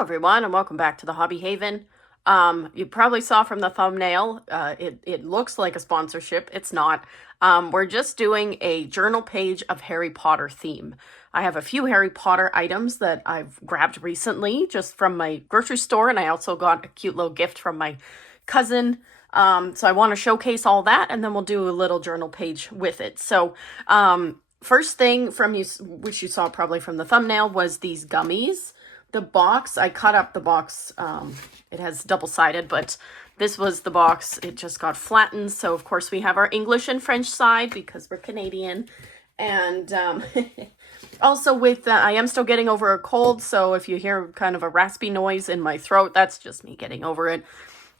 Hello everyone and welcome back to the Hobby Haven. You probably saw from the thumbnail, it looks like a sponsorship. It's not. We're just doing a journal page of Harry Potter theme. I have a few Harry Potter items that I've grabbed recently just from my grocery store, and I also got a cute little gift from my cousin. So I want to showcase all that, and then we'll do a little journal page with it. So first thing from you, which you saw probably from the thumbnail, was these gummies. The box, I cut up the box, it has double-sided, but this was the box. It just got flattened, so of course we have our English and French side because we're Canadian. And also with, I am still getting over a cold, so if you hear kind of a raspy noise in my throat, that's just me getting over it.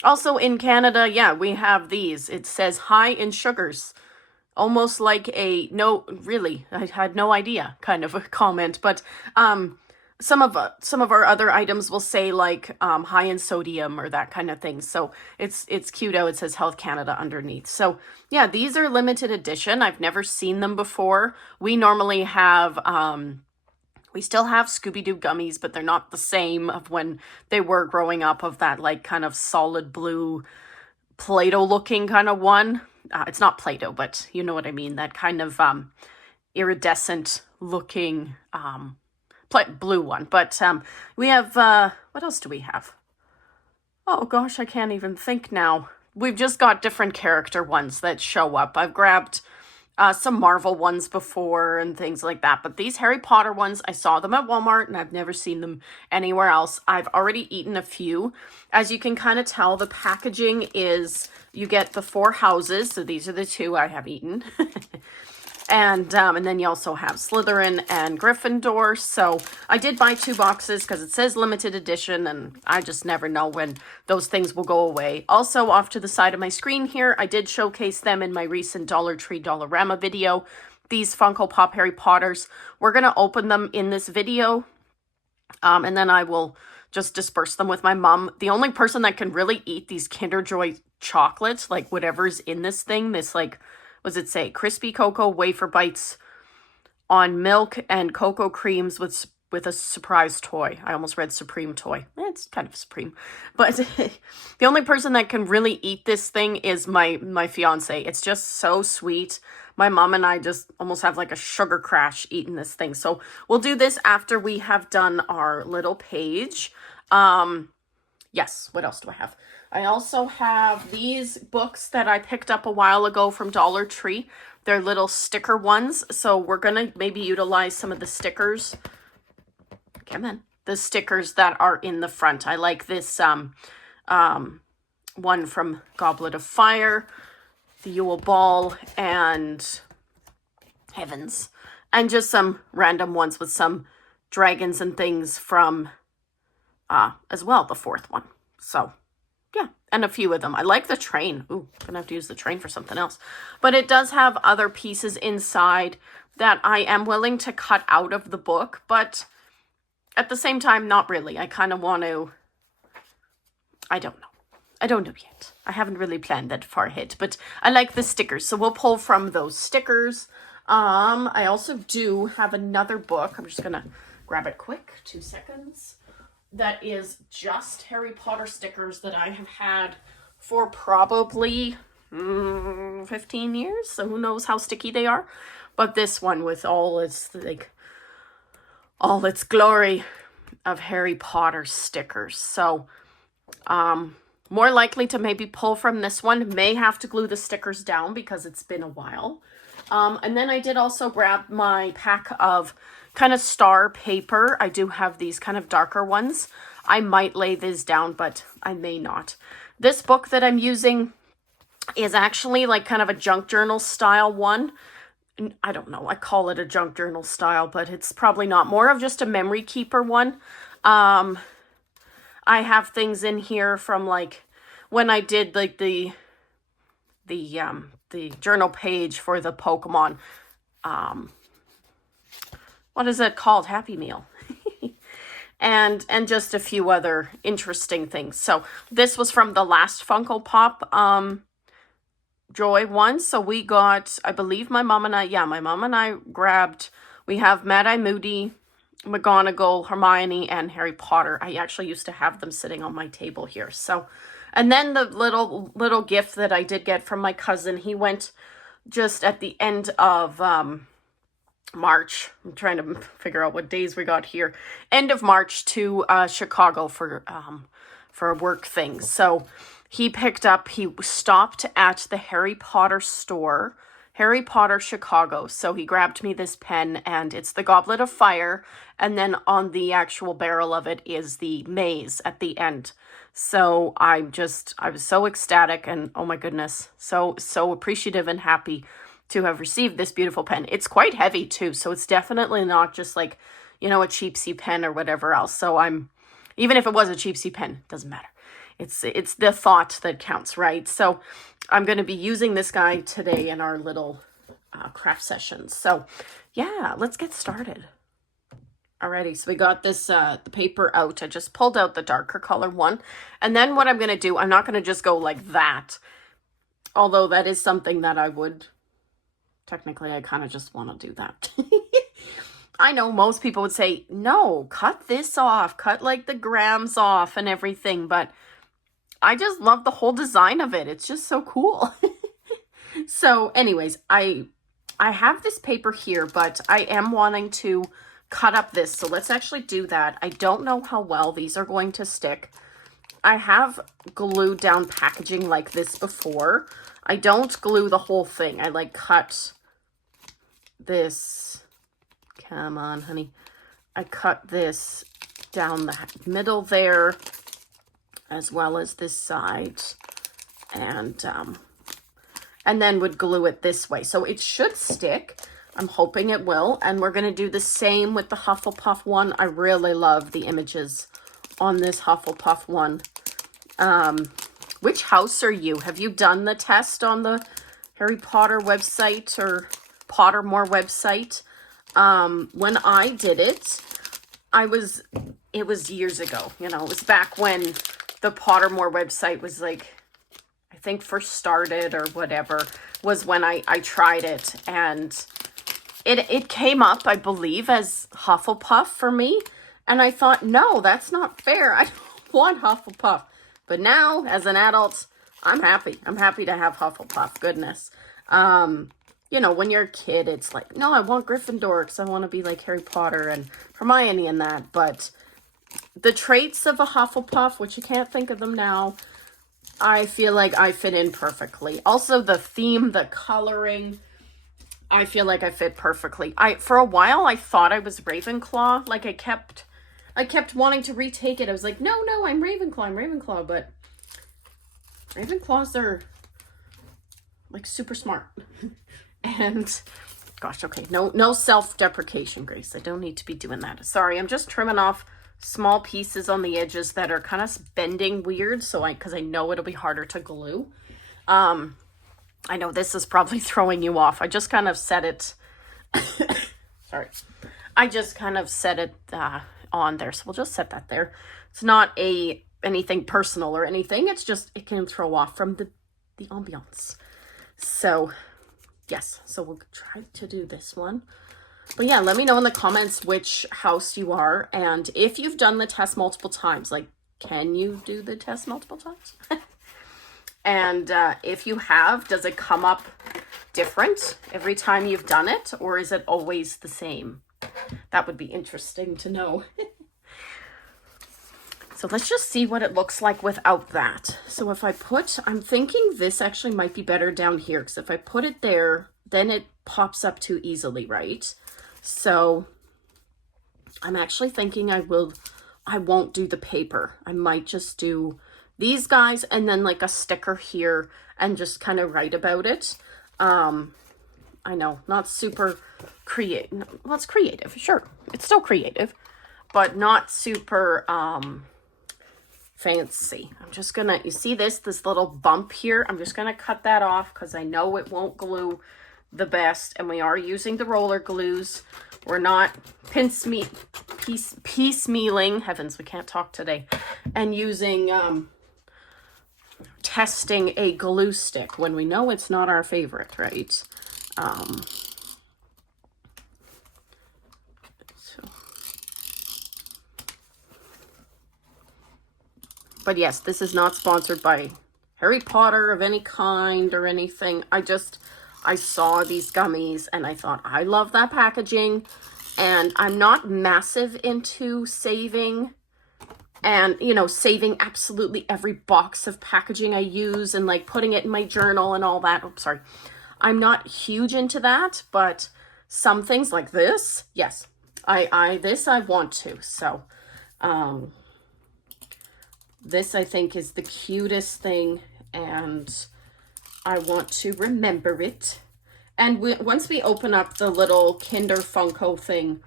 Also in Canada, yeah, we have these. It says high in sugars. Almost like a, no, really, I had no idea kind of a comment, but some of our other items will say like high in sodium or that kind of thing. So it's cute how it says Health Canada underneath. So yeah, these are limited edition. I've never seen them before. We normally have, we still have Scooby-Doo gummies, but they're not the same of when they were growing up, of that like kind of solid blue Play-Doh looking kind of one. It's not Play-Doh, but you know what I mean. That kind of iridescent looking blue one. But we have, what else do we have? Oh gosh, I can't even think now. We've just got different character ones that show up. I've grabbed some Marvel ones before and things like that. But these Harry Potter ones, I saw them at Walmart and I've never seen them anywhere else. I've already eaten a few. As you can kind of tell, the packaging is, you get the 4 houses. So these are the 2 I have eaten. And then you also have Slytherin and Gryffindor. So I did buy 2 boxes because it says limited edition, and I just never know when those things will go away. Also, off to the side of my screen here, I did showcase them in my recent Dollar Tree Dollarama video. These Funko Pop Harry Potters. We're going to open them in this video, and then I will just disperse them with my mom. The only person that can really eat these Kinder Joy chocolates, like whatever's in this thing, this like, what does it say? Crispy Cocoa Wafer Bites on milk and cocoa creams with a surprise toy. I almost read Supreme toy. It's kind of Supreme. But the only person that can really eat this thing is my fiance. It's just so sweet. My mom and I just almost have like a sugar crash eating this thing. So we'll do this after we have done our little page. Yes, what else do I have? I also have these books that I picked up a while ago from Dollar Tree. They're little sticker ones, so we're going to maybe utilize some of the stickers. Come on. The stickers that are in the front. I like this one from Goblet of Fire, the Yule Ball, and Heavens. And just some random ones with some dragons and things from, as well, the 4th one. So yeah, and a few of them. I like the train. Ooh, gonna have to use the train for something else. But it does have other pieces inside that I am willing to cut out of the book, but at the same time, not really. I kind of want to, I don't know. I don't know yet. I haven't really planned that far ahead, but I like the stickers. So we'll pull from those stickers. I also do have another book. I'm just gonna grab it quick, 2 seconds. That is just Harry Potter stickers that I have had for probably 15 years. So who knows how sticky they are. But this one with all its glory of Harry Potter stickers. So more likely to maybe pull from this one. May have to glue the stickers down because it's been a while. And then I did also grab my pack of kind of star paper. I do have these kind of darker ones. I might lay these down, but I may not. This book that I'm using is actually like kind of a junk journal style one. I don't know, I call it a junk journal style, but it's probably not. More of just a memory keeper one. I have things in here from like when I did like the journal page for the Pokemon, what is it called? Happy Meal. and just a few other interesting things. So this was from the last Funko Pop Joy one. So we got, I believe my mom and I grabbed, we have Mad Eye Moody, McGonagall, Hermione, and Harry Potter. I actually used to have them sitting on my table here. So, and then the little gift that I did get from my cousin, he went just at the end of March. I'm trying to figure out what days we got here. End of March to Chicago for a work thing. So he stopped at the Harry Potter store, Harry Potter Chicago. So he grabbed me this pen, and it's the Goblet of Fire, and then on the actual barrel of it is the maze at the end. So I was so ecstatic, and oh my goodness, so appreciative and happy to have received this beautiful pen. It's quite heavy too, so it's definitely not just like, a cheapsy pen or whatever else. So even if it was a cheapsy pen, doesn't matter. It's the thought that counts, right? So I'm going to be using this guy today in our little craft sessions. So yeah, let's get started. Alrighty, so we got this, the paper out. I just pulled out the darker color one. And then what I'm going to do, I'm not going to just go like that. Although that is something that I would, technically I kind of just want to do that. I know most people would say, no, cut this off, cut like the grams off and everything. But I just love the whole design of it. It's just so cool. So anyways, I have this paper here, but I am wanting to cut up this. So let's actually do that. I don't know how well these are going to stick. I have glued down packaging like this before. I don't glue the whole thing. I like cut this. Come on, honey. I cut this down the middle there, as well as this side, and then would glue it this way. So it should stick. I'm hoping it will. And we're going to do the same with the Hufflepuff one. I really love the images on this Hufflepuff one. Which house are you? Have you done the test on the Harry Potter website or Pottermore website? When I did it, it was years ago. It was back when the Pottermore website was like, I think first started or whatever, was when I tried it. And it came up, I believe, as Hufflepuff for me. And I thought, no, that's not fair. I don't want Hufflepuff. But now, as an adult, I'm happy. I'm happy to have Hufflepuff. Goodness. When you're a kid, it's like, no, I want Gryffindor because I want to be like Harry Potter and Hermione and that. But the traits of a Hufflepuff, which you can't think of them now, I feel like I fit in perfectly. Also, the theme, the coloring, I feel like I fit perfectly. For a while, I thought I was Ravenclaw. Like, I kept wanting to retake it. I was like, no, I'm Ravenclaw. But Ravenclaws are, like, super smart. And, gosh, okay, no self-deprecation, Grace. I don't need to be doing that. Sorry, I'm just trimming off small pieces on the edges that are kind of bending weird, because I know it'll be harder to glue. I know this is probably throwing you off. I just kind of set it, sorry. I just kind of set it on there, so we'll just set that there. It's not anything personal or anything. It's just, it can throw off from the ambiance. So, yes, so we'll try to do this one. But yeah, let me know in the comments which house you are, and if you've done the test multiple times. Like, can you do the test multiple times? And if you have, does it come up different every time you've done it, or is it always the same? That would be interesting to know. So let's just see what it looks like without that. So if I'm thinking this actually might be better down here, because if I put it there, then it pops up too easily, right? So I'm actually thinking I won't do the paper. I might just do these guys and then like a sticker here and just kind of write about it. I know, not super creative. Well, it's creative, sure. It's still creative, but not super fancy. I'm just gonna, you see this little bump here? I'm just gonna cut that off because I know it won't glue the best, and we are using the roller glues. We're not piecemealing, heavens, we can't talk today, and using testing a glue stick when we know it's not our favorite, right? So But yes, this is not sponsored by Harry Potter of any kind or anything. I saw these gummies and I thought, I love that packaging. And I'm not massive into saving and, you know, saving absolutely every box of packaging I use and like putting it in my journal and all that. Oops, sorry. I'm not huge into that, but some things like this, yes, this I want to. So, this I think is the cutest thing and I want to remember it. And once we open up the little Kinder Funko thing,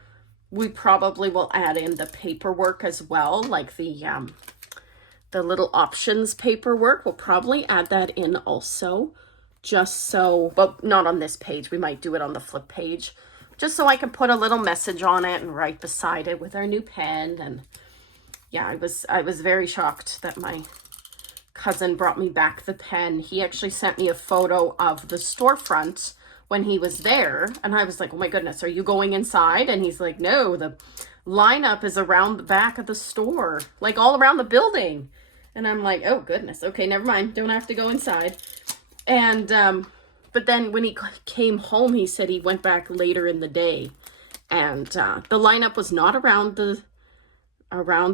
we probably will add in the paperwork as well, like the little options paperwork. We'll probably add that in also, just so, but not on this page. We might do it on the flip page, just so I can put a little message on it and write beside it with our new pen. And yeah, I was very shocked that my cousin brought me back the pen. He actually sent me a photo of the storefront when he was there, and I was like, oh my goodness, are you going inside? And he's like, no, the lineup is around the back of the store, like all around the building. And I'm like, oh goodness, okay, never mind, don't have to go inside. And but then when he came home, he said he went back later in the day, and the lineup was not around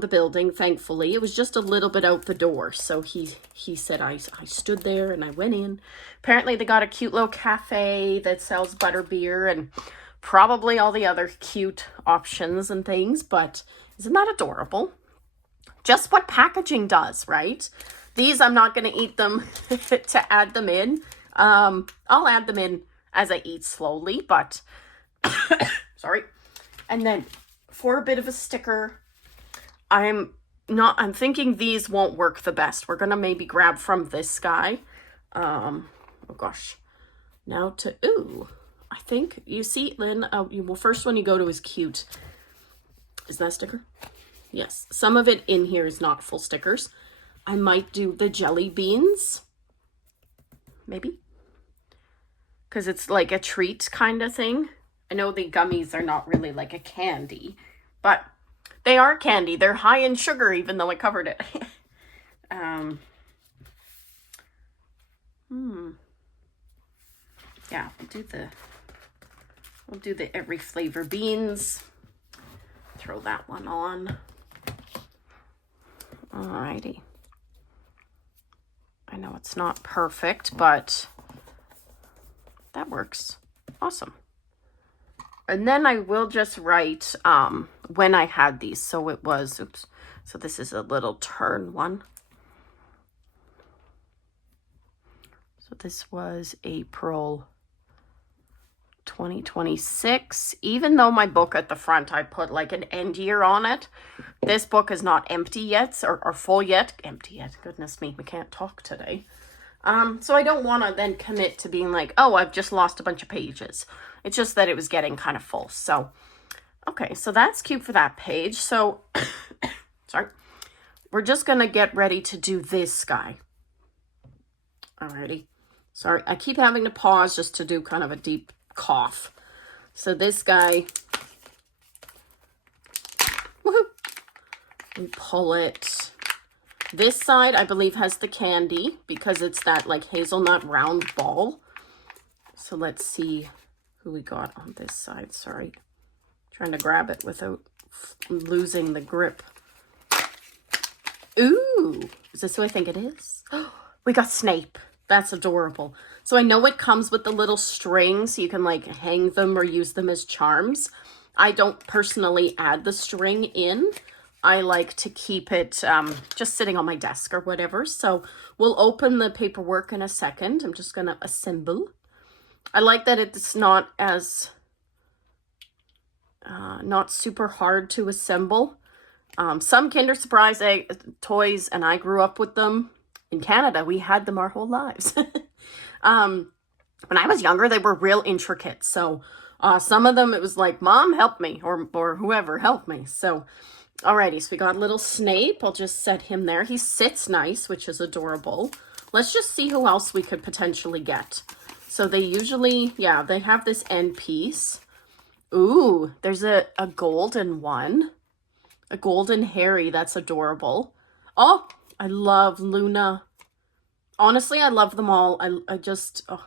the building, thankfully. It was just a little bit out the door. So he said, I stood there and I went in. Apparently they got a cute little cafe that sells butterbeer and probably all the other cute options and things. But isn't that adorable? Just what packaging does, right? These, I'm not going to eat them to add them in. I'll add them in as I eat slowly, but sorry. And then for a bit of a sticker, I'm thinking these won't work the best. We're going to maybe grab from this guy. Oh gosh. Now to, ooh, I think, you see, Lynn, well, first one you go to is cute. Is that a sticker? Yes. Some of it in here is not full stickers. I might do the jelly beans. Maybe. Because it's like a treat kind of thing. I know the gummies are not really like a candy, but they are candy. They're high in sugar, even though I covered it. Yeah, we'll do the every flavor beans. Throw that one on. Alrighty. I know it's not perfect, but that works. Awesome. And then I will just write when I had these. So it was, oops. So this is a little turn one. So this was April 2026. Even though my book at the front, I put like an end year on it. This book is not empty yet or full yet. Empty yet. Goodness me, we can't talk today. So I don't want to then commit to being like, oh, I've just lost a bunch of pages. It's just that it was getting kind of full. So, okay, so that's cute for that page. So, sorry. We're just going to get ready to do this guy. Alrighty. Sorry, I keep having to pause just to do kind of a deep cough. So this guy, woohoo, we pull it. This side, I believe, has the candy because it's that like hazelnut round ball. So let's see who we got on this side. Sorry, trying to grab it without losing the grip. Ooh, is this who I think it is? We got Snape. That's adorable. So I know it comes with the little string so you can like hang them or use them as charms. I don't personally add the string in. I like to keep it just sitting on my desk or whatever. So we'll open the paperwork in a second. I'm just going to assemble. I like that it's not as, not super hard to assemble. Some Kinder Surprise toys, and I grew up with them. In Canada, we had them our whole lives. When I was younger, they were real intricate. So some of them, it was like, Mom, help me, or whoever, help me. So, alrighty, so we got little Snape. I'll just set him there. He sits nice, which is adorable. Let's just see who else we could potentially get. So they usually, yeah, they have this end piece. Ooh, there's a golden one. A golden Harry, that's adorable. Oh, I love Luna. Honestly, I love them all. I just, oh.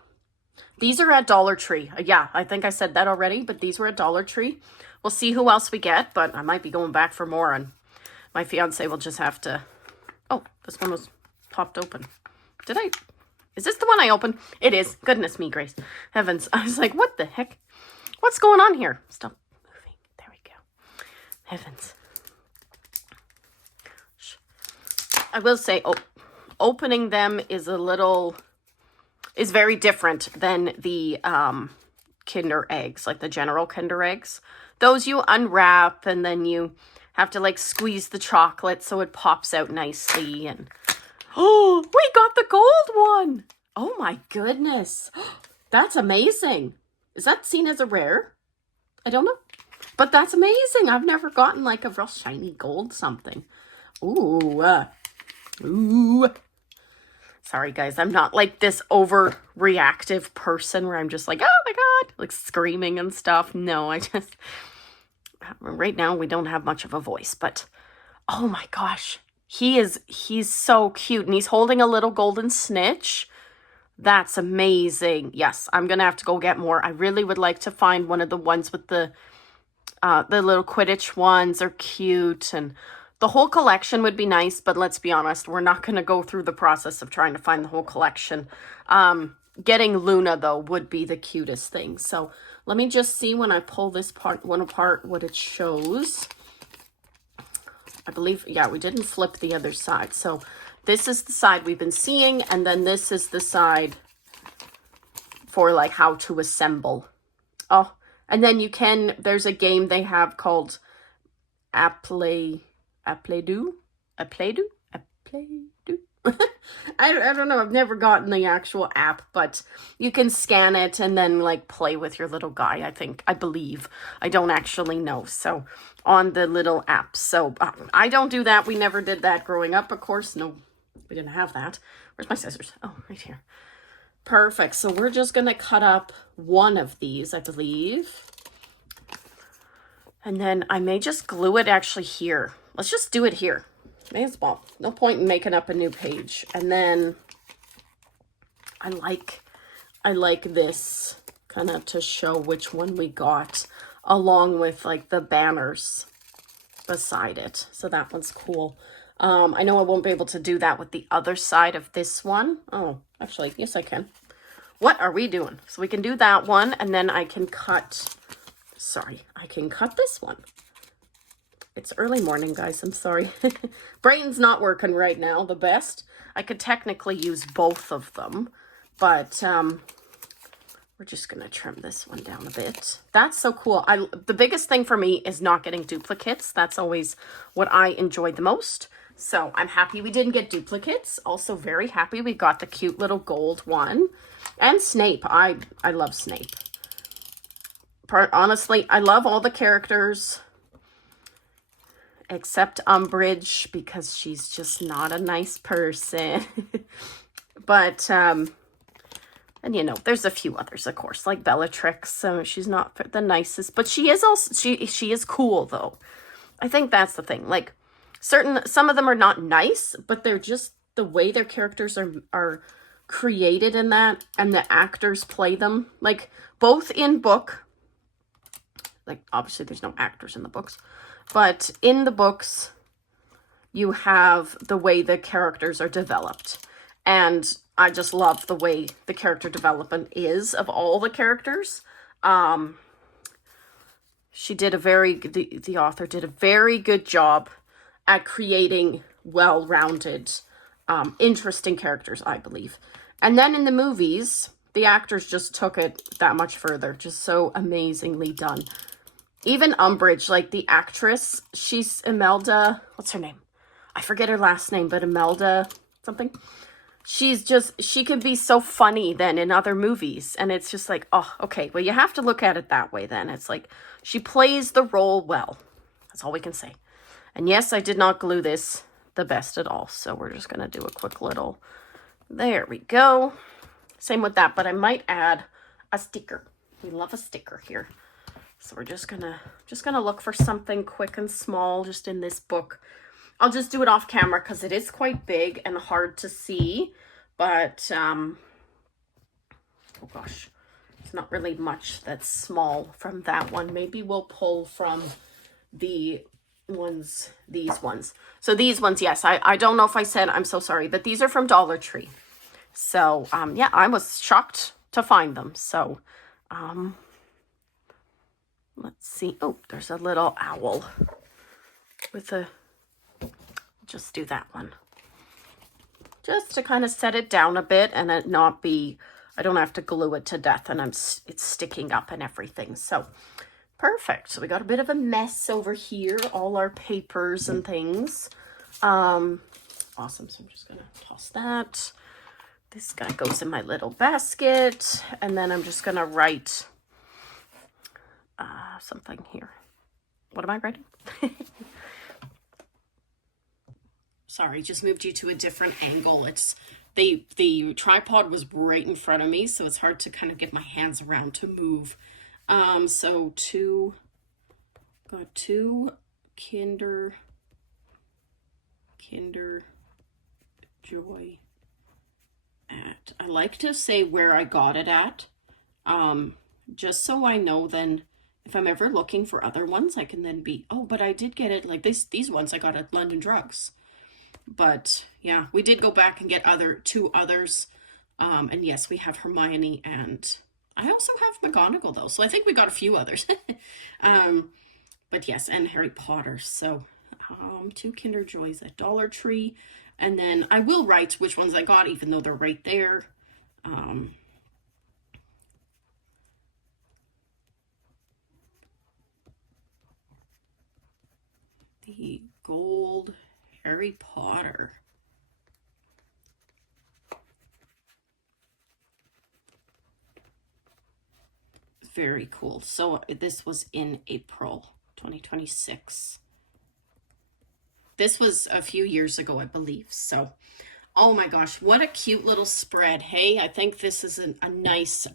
These are at Dollar Tree. Yeah, I think I said that already, but these were at Dollar Tree. We'll see who else we get, but I might be going back for more, and my fiance will just have to... Oh, this one was popped open. Did I... Is this the one I opened? It is. Goodness me, Grace. Heavens. I was like, what the heck? What's going on here? Stop moving. There we go. Heavens. I will say, opening them is very different than the Kinder eggs, like the general Kinder eggs. Those you unwrap and then you have to like squeeze the chocolate so it pops out nicely. And oh, we got the gold one. Oh my goodness. That's amazing. Is that seen as a rare? I don't know. But that's amazing. I've never gotten like a real shiny gold something. Ooh. Ooh. Sorry, guys. I'm not like this overreactive person where I'm just like, oh my God, like screaming and stuff. No, I just... Right now, we don't have much of a voice, but oh my gosh. He's so cute. And he's holding a little golden snitch. That's amazing. Yes, I'm going to have to go get more. I really would like to find one of the ones with the little Quidditch ones are cute, and the whole collection would be nice, but let's be honest, we're not going to go through the process of trying to find the whole collection. Getting Luna, though, would be the cutest thing. So let me just see when I pull this one apart what it shows. I believe, yeah, we didn't flip the other side. So this is the side we've been seeing, and then this is the side for like how to assemble. Oh, and then you can, there's a game they have called Play-Doh. I don't know. I've never gotten the actual app, but you can scan it and then like play with your little guy. I believe. I don't actually know. So on the little app. So I don't do that. We never did that growing up. Of course, no, we didn't have that. Where's my scissors? Oh, right here. Perfect. So we're just going to cut up one of these, I believe. And then I may just glue it actually here. Let's just do it here. May as well. No point in making up a new page. And then I like this kind of to show which one we got, along with like the banners beside it. So that one's cool. I know I won't be able to do that with the other side of this one. Oh, actually, yes, I can. What are we doing? So we can do that one, and then I can cut, I can cut this one. It's early morning, guys. I'm sorry. Brain's not working right now the best. I could technically use both of them, but we're just going to trim this one down a bit. That's so cool. The biggest thing for me is not getting duplicates. That's always what I enjoy the most. So I'm happy we didn't get duplicates. Also very happy we got the cute little gold one. And Snape. I love Snape. Honestly, I love all the characters except Umbridge, because she's just not a nice person. But, and you know, there's a few others, of course, like Bellatrix. So she's not the nicest, but she is also, she is cool, though. I think that's the thing. Like, some of them are not nice, but they're just the way their characters are created in that, and the actors play them. Like, both in book, like, obviously there's no actors in the books, but in the books, you have the way the characters are developed. And I just love the way the character development is of all the characters. She did the author did a very good job at creating well-rounded, interesting characters, I believe. And then in the movies, the actors just took it that much further. Just so amazingly done. Even Umbridge, like the actress, she's Imelda, what's her name? I forget her last name, but Imelda something. She can be so funny then in other movies. And it's just like, oh, okay, well, you have to look at it that way then. It's like, she plays the role well. That's all we can say. And yes, I did not glue this the best at all. So we're just going to do a quick little, there we go. Same with that, but I might add a sticker. We love a sticker here. So we're just gonna look for something quick and small just in this book. I'll just do it off camera because it is quite big and hard to see. But, oh gosh, it's not really much that's small from that one. Maybe we'll pull from the ones, these ones. So these ones, yes, I don't know if I said, I'm so sorry, but these are from Dollar Tree. So, yeah, I was shocked to find them. So, let's see. Oh, there's a little owl with a, just do that one. Just to kind of set it down a bit and it not be, I don't have to glue it to death and it's sticking up and everything. So, perfect. So we got a bit of a mess over here, all our papers and things. Awesome. So I'm just going to toss that. This guy goes in my little basket, and then I'm just going to write something here. What am I writing? Sorry, just moved you to a different angle. It's the tripod was right in front of me, so it's hard to kind of get my hands around to move. So got two Kinder Joy at. I like to say where I got it at, just so I know then if I'm ever looking for other ones, I can then be, oh, but I did get it, like these ones I got at London Drugs. But yeah, we did go back and get two others. And yes, we have Hermione, and I also have McGonagall though. So I think we got a few others. But yes, and Harry Potter. So, two Kinder Joys at Dollar Tree. And then I will write which ones I got, even though they're right there. The gold Harry Potter. Very cool. So this was in April 2026. This was a few years ago, I believe. So, oh my gosh, what a cute little spread. Hey, I think this is a nice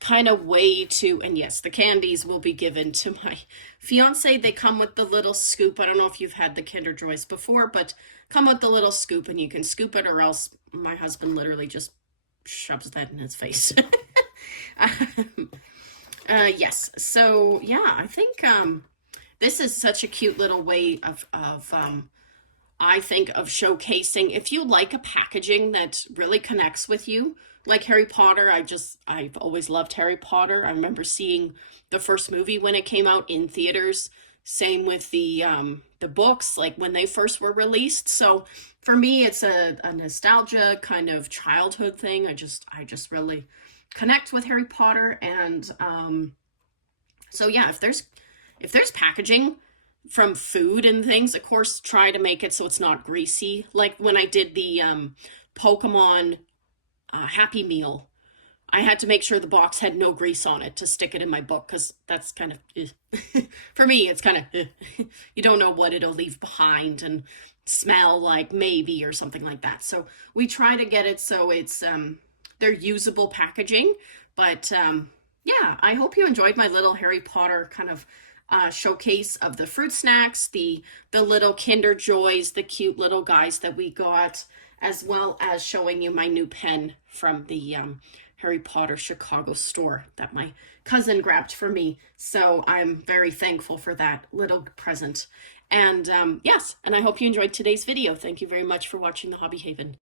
kind of way to, and yes, the candies will be given to my fiance. They come with the little scoop. I don't know if you've had the Kinder Joys before, but come with the little scoop and you can scoop it, or else my husband literally just shoves that in his face. Yes, so yeah, I think this is such a cute little way of I think of showcasing, if you like a packaging that really connects with you, like Harry Potter. I've always loved Harry Potter. I remember seeing the first movie when it came out in theaters. Same with the books, like when they first were released. So for me, it's a nostalgia kind of childhood thing. I just really connect with Harry Potter. And so yeah, if there's packaging from food and things, of course, try to make it so it's not greasy. Like when I did the Pokemon Happy Meal, I had to make sure the box had no grease on it to stick it in my book, because that's kind of, for me, it's kind of, you don't know what it'll leave behind and smell like, maybe, or something like that. So we try to get it so it's, they're usable packaging. But yeah, I hope you enjoyed my little Harry Potter kind of showcase of the fruit snacks, the little Kinder Joys, the cute little guys that we got, as well as showing you my new pen from the Harry Potter Chicago store that my cousin grabbed for me. So I'm very thankful for that little present. And yes, and I hope you enjoyed today's video. Thank you very much for watching the Hobby Haven.